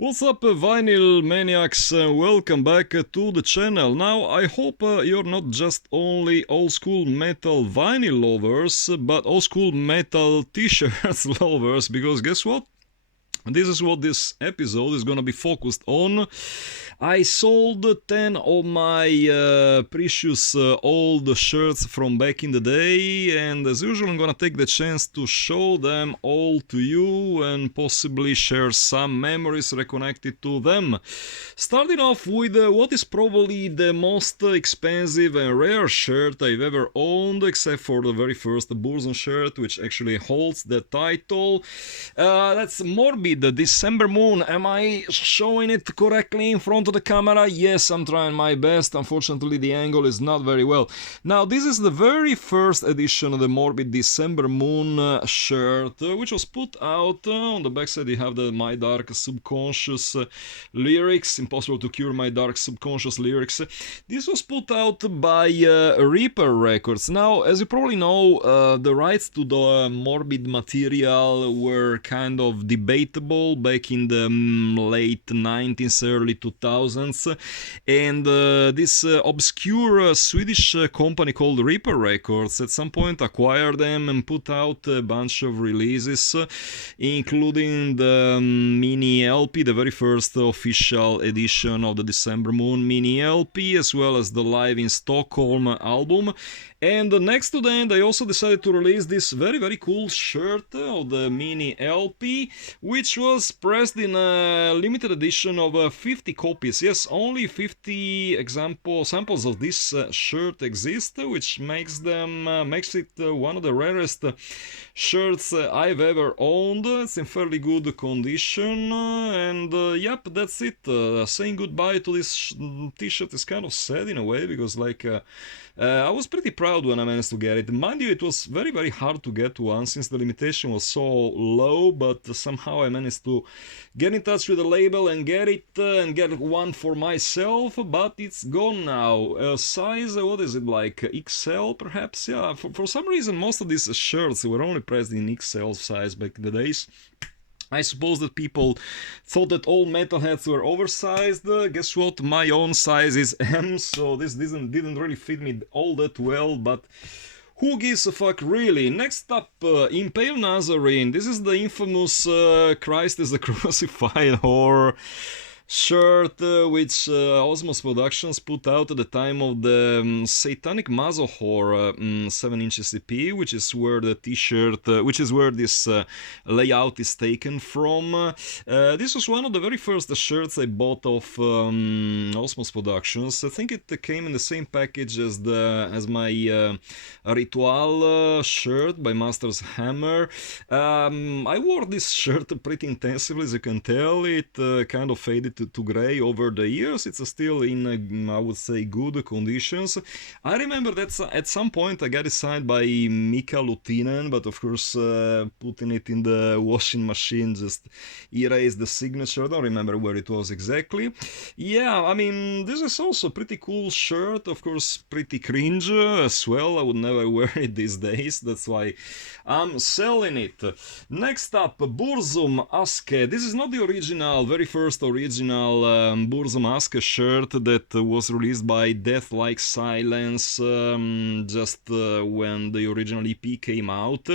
What's up, vinyl maniacs? Welcome back to the channel. Now, I hope you're not just only old school metal vinyl lovers, but old school metal t-shirts lovers, because guess what? This is what this episode is gonna be focused on. I sold 10 of my precious old shirts from back in the day, and as usual, I'm gonna take the chance to show them all to you and possibly share some memories reconnected to them. Starting off with what is probably the most expensive and rare shirt I've ever owned, except for the very first Burzum shirt, which actually holds the title. That's Morbid, the December Moon. Am I showing it correctly in front of the camera? Yes, I'm trying my best. Unfortunately, the angle is not very well. Now, this is the very first edition of the Morbid December Moon shirt, which was put out. On the backside, you have the My Dark Subconscious lyrics. Impossible to cure my dark subconscious lyrics. This was put out by Reaper Records. Now, as you probably know, the rights to the Morbid material were kind of debatable back in the late 90s, early 2000s, and this obscure Swedish company called Reaper Records at some point acquired them and put out a bunch of releases, including the mini LP, the very first official edition of the December Moon mini LP, as well as the Live in Stockholm album. And next to that, I also decided to release this very cool shirt of the mini LP, which was pressed in a limited edition of 50 copies. Yes, only 50 samples of this shirt exist, which makes it one of the rarest shirts I've ever owned. It's in fairly good condition, and yep, that's it. Saying goodbye to this t-shirt is kind of sad in a way, because I was pretty proud when I managed to get it. Mind you, it was very hard to get one since the limitation was so low, but somehow I managed to get in touch with the label and get it and get one for myself, but it's gone now. Size, what is it, like XL perhaps? Yeah, for some reason most of these shirts were only pressed in XL size back in the days. I suppose that people thought that all metalheads were oversized. Guess what? My own size is M, so this didn't really fit me all that well, but who gives a fuck, really? Next up, Impaled Nazarene. This is the infamous Christ is the crucified horror shirt, which Osmos Productions put out at the time of the Satanic Mazohor 7-inch CP, which is where the t-shirt, which is where this layout is taken from. This was one of the very first shirts I bought off Osmos Productions. I think it came in the same package as my Ritual shirt by Master's Hammer. I wore this shirt pretty intensively, as you can tell. It kind of faded to gray over the years. It's still in, I would say, good conditions. I remember that at some point I got it signed by Mika Lutinen, but of course putting it in the washing machine just erased the signature. I don't remember where it was exactly. Yeah, I mean, this is also a pretty cool shirt, of course pretty cringe as well. I would never wear it these days, that's why I'm selling it. Next up, Burzum Aske. This is not the original, very first original Burzum Aske shirt that was released by Death Like Silence just when the original EP came out,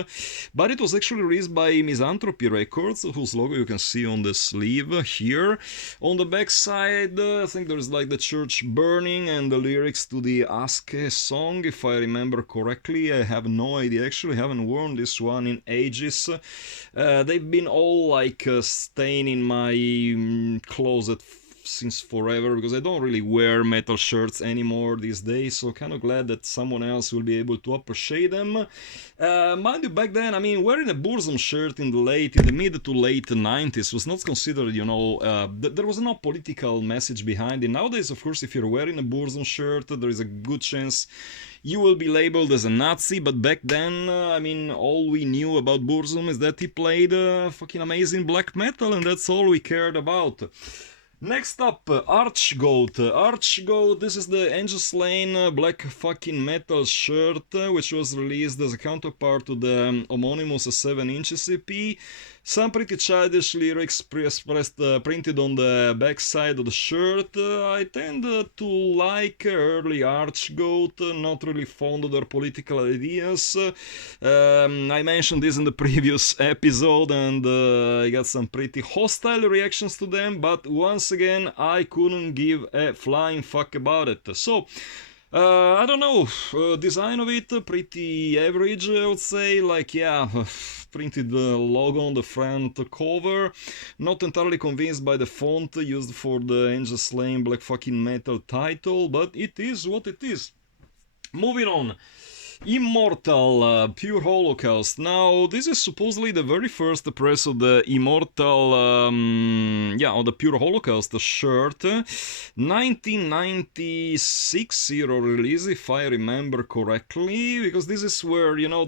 but it was actually released by Misanthropy Records, whose logo you can see on the sleeve here. On the back side, I think there's like the church burning and the lyrics to the Aske song, if I remember correctly. I have no idea, actually haven't worn this one in ages. They've been all like staying in my closet since forever, because I don't really wear metal shirts anymore these days, so kind of glad that someone else will be able to appreciate them. Mind you, back then, I mean, wearing a Burzum shirt in the mid to late 90s was not considered, there was no political message behind it. Nowadays, of course, if you're wearing a Burzum shirt, there is a good chance you will be labeled as a Nazi, but back then, I mean, all we knew about Burzum is that he played fucking amazing black metal, and that's all we cared about. Next up, Archgoat. Archgoat, this is the Angel Slain black fucking metal shirt, which was released as a counterpart to the homonymous 7-inch CP. Some pretty childish lyrics printed on the back side of the shirt. I tend to like early Archgoat, not really fond of their political ideas. I mentioned this in the previous episode and I got some pretty hostile reactions to them, but once again, I couldn't give a flying fuck about it. So, I don't know, design of it pretty average, I would say. Like, yeah, printed logo on the front cover. Not entirely convinced by the font used for the Angel Slain Black fucking Metal title, but it is what it is. Moving on. Immortal, Pure Holocaust. Now, this is supposedly the very first press of the Immortal, of the Pure Holocaust shirt. 1996 euro release, if I remember correctly, because this is where, you know,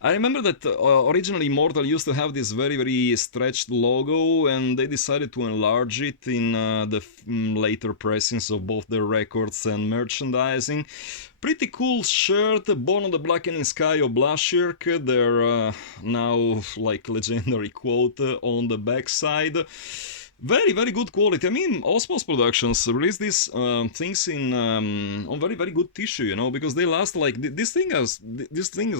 I remember that originally Immortal used to have this very, very stretched logo, and they decided to enlarge it in the later pressings of both their records and merchandising. Pretty cool shirt, Born on the Blackening Sky of Blashirk, their now like legendary quote on the backside. Very, very good quality. I mean, Osmos Productions released these things in on very, very good tissue, you know, because they last like these things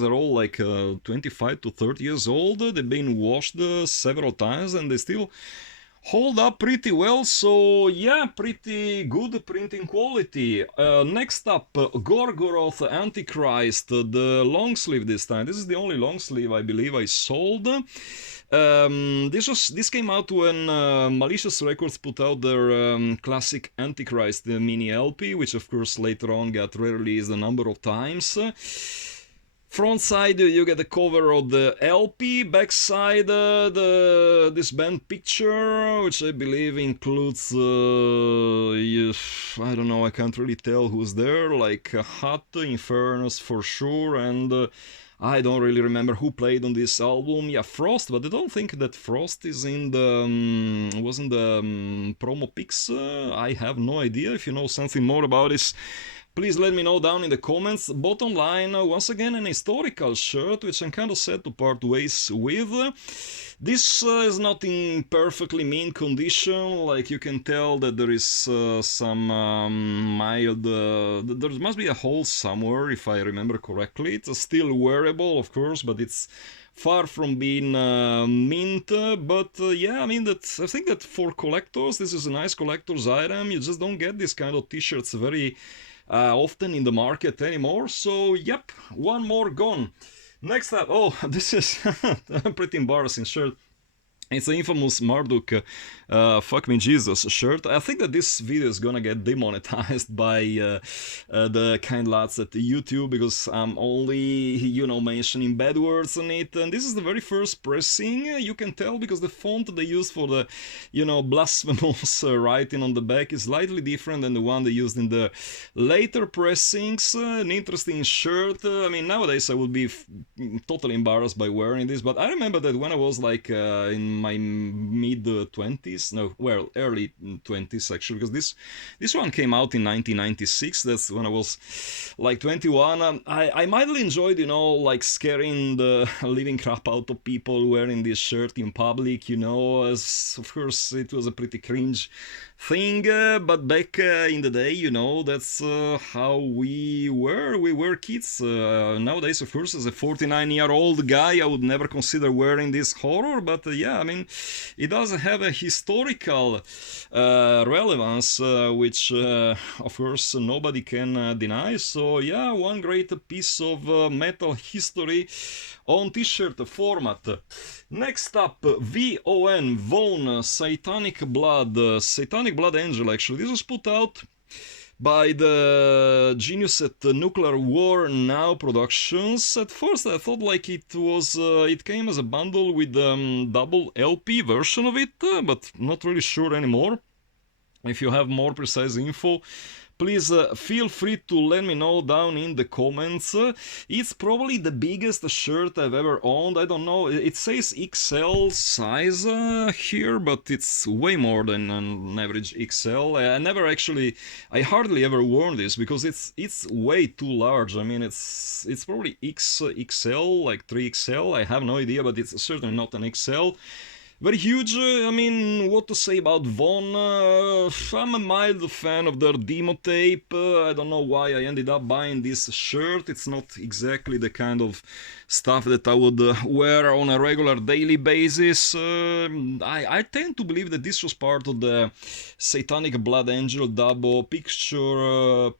are all like 25 to 30 years old. They've been washed several times, and they still hold up pretty well. So yeah, pretty good printing quality. Next up, Gorgoroth Antichrist, the long sleeve this time. This is the only long sleeve I believe I sold. This came out when Malicious Records put out their classic Antichrist mini LP, which of course later on got re-released a number of times. Front side, you get the cover of the LP. Back side, this band picture, which I believe includes, I don't know, I can't really tell who's there, like Hut, Infernus for sure, and I don't really remember who played on this album. Yeah, Frost, but I don't think that Frost is in the was in the promo pics. I have no idea. If you know something more about this, please let me know down in the comments. Bottom line, once again, an historical shirt, which I'm kind of sad to part ways with. This is not in perfectly mint condition, like you can tell that there is some mild... there must be a hole somewhere, if I remember correctly. It's still wearable, of course, but it's far from being mint. But yeah, I mean, I think that for collectors, this is a nice collector's item. You just don't get this kind of t-shirts very often in the market anymore. So yep, one more gone. Next up, oh, this is a pretty embarrassing shirt. It's the infamous Marduk Fuck Me Jesus shirt. I think that this video is gonna get demonetized by the kind lads at YouTube, because I'm only, you know, mentioning bad words on it. And this is the very first pressing. You can tell because the font they used for the, you know, blasphemous writing on the back is slightly different than the one they used in the later pressings. An interesting shirt. I mean, nowadays I would be totally embarrassed by wearing this, but I remember that when I was like in my mid 20s, no, well, early 20s actually, because this one came out in 1996. That's when I was like 21. I mightily enjoyed, you know, like scaring the living crap out of people wearing this shirt in public, you know, as of course it was a pretty cringe thing, but back in the day, you know, that's how we were kids. Nowadays, of course, as a 49-year-old guy, I would never consider wearing this horror, but yeah, I mean, it does have a historical relevance, which of course nobody can deny. So yeah, one great piece of metal history on t-shirt format. Next up, Von Satanic Blood Angel. Actually, this was put out by the genius at Nuclear War Now Productions. At first I thought like it came as a bundle with double LP version of it, but not really sure anymore. If you have more precise info, please feel free to let me know down in the comments. It's probably the biggest shirt I've ever owned. I don't know, it says XL size here, but it's way more than an average XL. I hardly ever worn this because it's way too large. I mean, it's probably XL, like 3XL. I have no idea, but it's certainly not an XL. Very huge. I mean, what to say about Von? I'm a mild fan of their demo tape. I don't know why I ended up buying this shirt. It's not exactly the kind of stuff that I would wear on a regular daily basis. I tend to believe that this was part of the Satanic Blood Angel double picture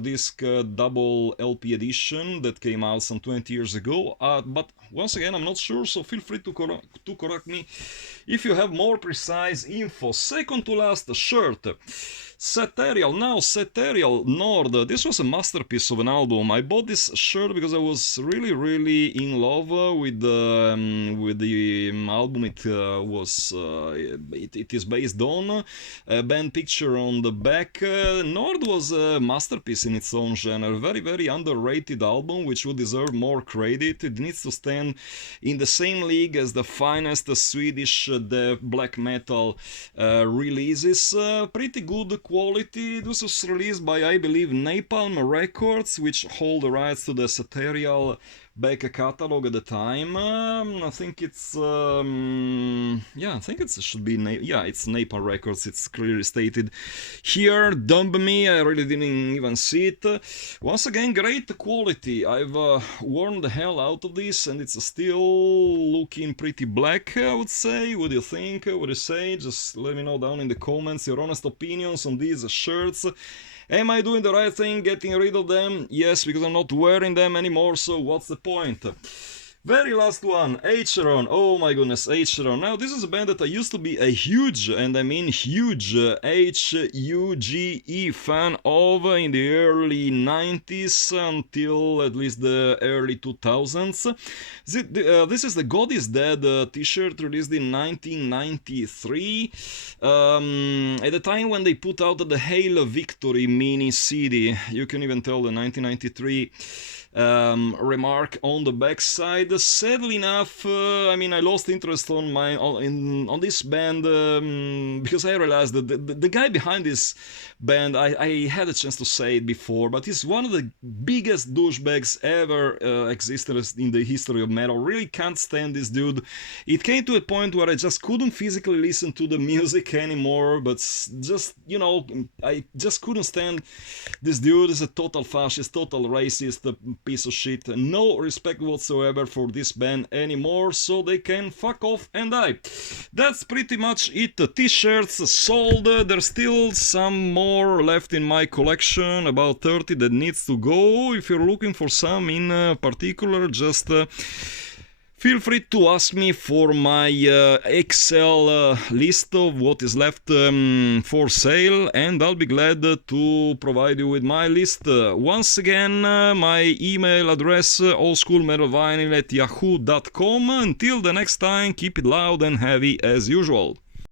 disc double LP edition that came out some 20 years ago. But once again, I'm not sure, so feel free to correct me if you have more precise info. Second to last shirt. Setherial. Now, Setherial Nord. This was a masterpiece of an album. I bought this shirt because I was really in love with the album it is based on. A band picture on the back. Nord was a masterpiece in its own genre. Very underrated album, which would deserve more credit. It needs to stand in the same league as the finest Swedish death black metal releases. Pretty good quality. This was released by, I believe, Napalm Records, which hold the rights to the Setherial back catalog at the time. I think it's should be it's Napalm Records. It's clearly stated here. Dump me, I really didn't even see it. Once again, great quality. I've worn the hell out of this, and it's still looking pretty black, I would say. What do you think? What do you say? Just let me know down in the comments your honest opinions on these shirts. Am I doing the right thing getting rid of them? Yes, because I'm not wearing them anymore, so what's the point? Very last one, Acheron. Oh my goodness, Acheron. Now, this is a band that I used to be a huge, and I mean huge, Huge fan of in the early 90s until at least the early 2000s. This is the God is Dead t-shirt released in 1993. At the time when they put out the Hail Victory mini CD, you can even tell the 1993 remark on the backside. Sadly enough, I mean, I lost interest on this band because I realized that the guy behind this band, I had a chance to say it before, but he's one of the biggest douchebags ever existed in the history of metal. Really can't stand this dude. It came to a point where I just couldn't physically listen to the music anymore, but just, you know, I just couldn't stand this dude. Is a total fascist, total racist piece of shit. No respect whatsoever for this band anymore, so they can fuck off and die. That's pretty much it. T-shirts sold. There's still some more left in my collection, about 30 that needs to go. If you're looking for some in particular, just feel free to ask me for my Excel list of what is left for sale, and I'll be glad to provide you with my list. Once again, my email address oldschoolmetalvinyl@yahoo.com. Until the next time, keep it loud and heavy as usual.